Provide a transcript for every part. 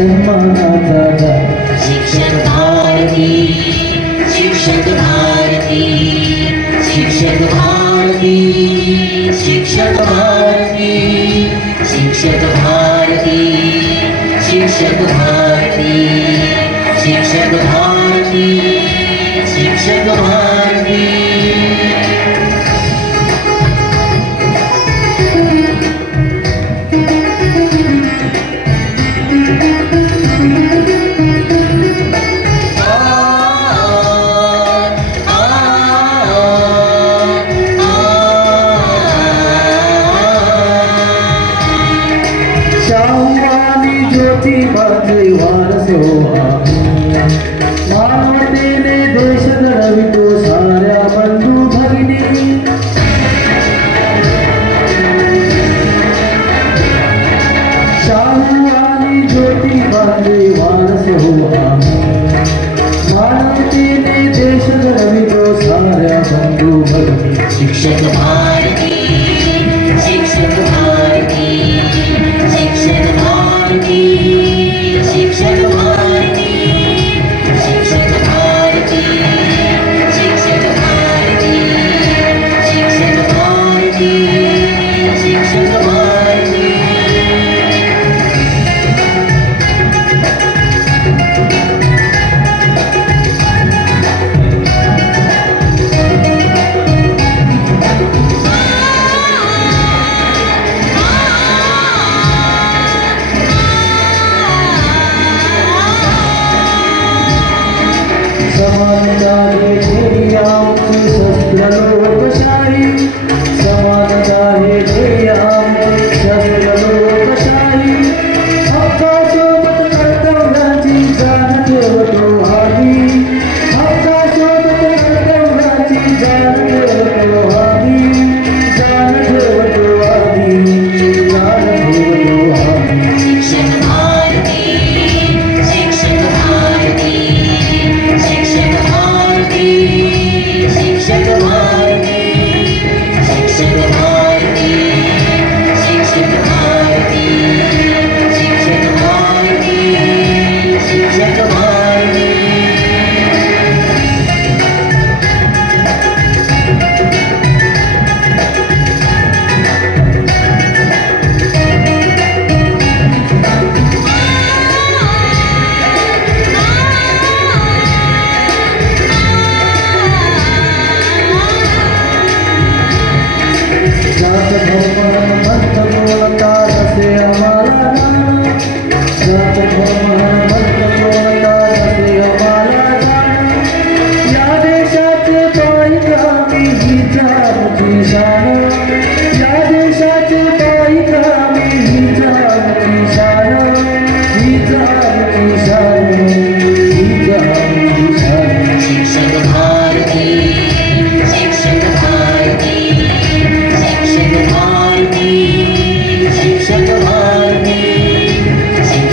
शिक्षक माता शिक्षक भारती शिक्षक भारती शिक्षक भारती शिक्षक भारती शिक्षक भारती शिक्षक भारती. बेटी बांधे वारस हुआ। मानवती ने देश रवि तो सारा बंधु भगत शिक्षक ఇళ్ళలో ఒకసారి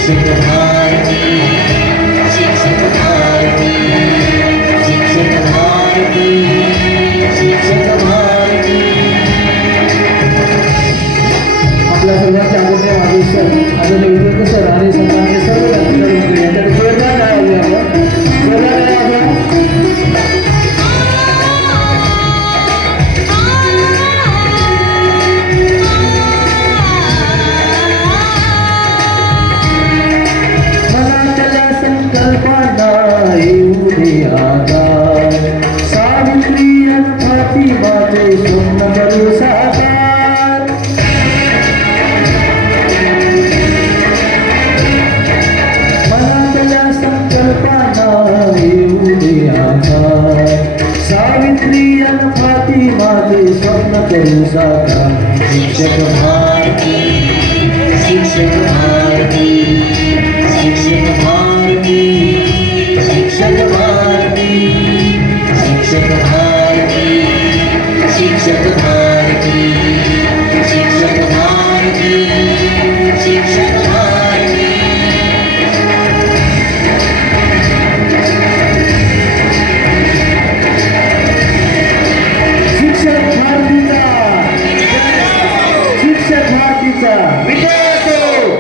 Sing Hindi yan ang pati mali Sa'y na kayo sa'ka Hindi siya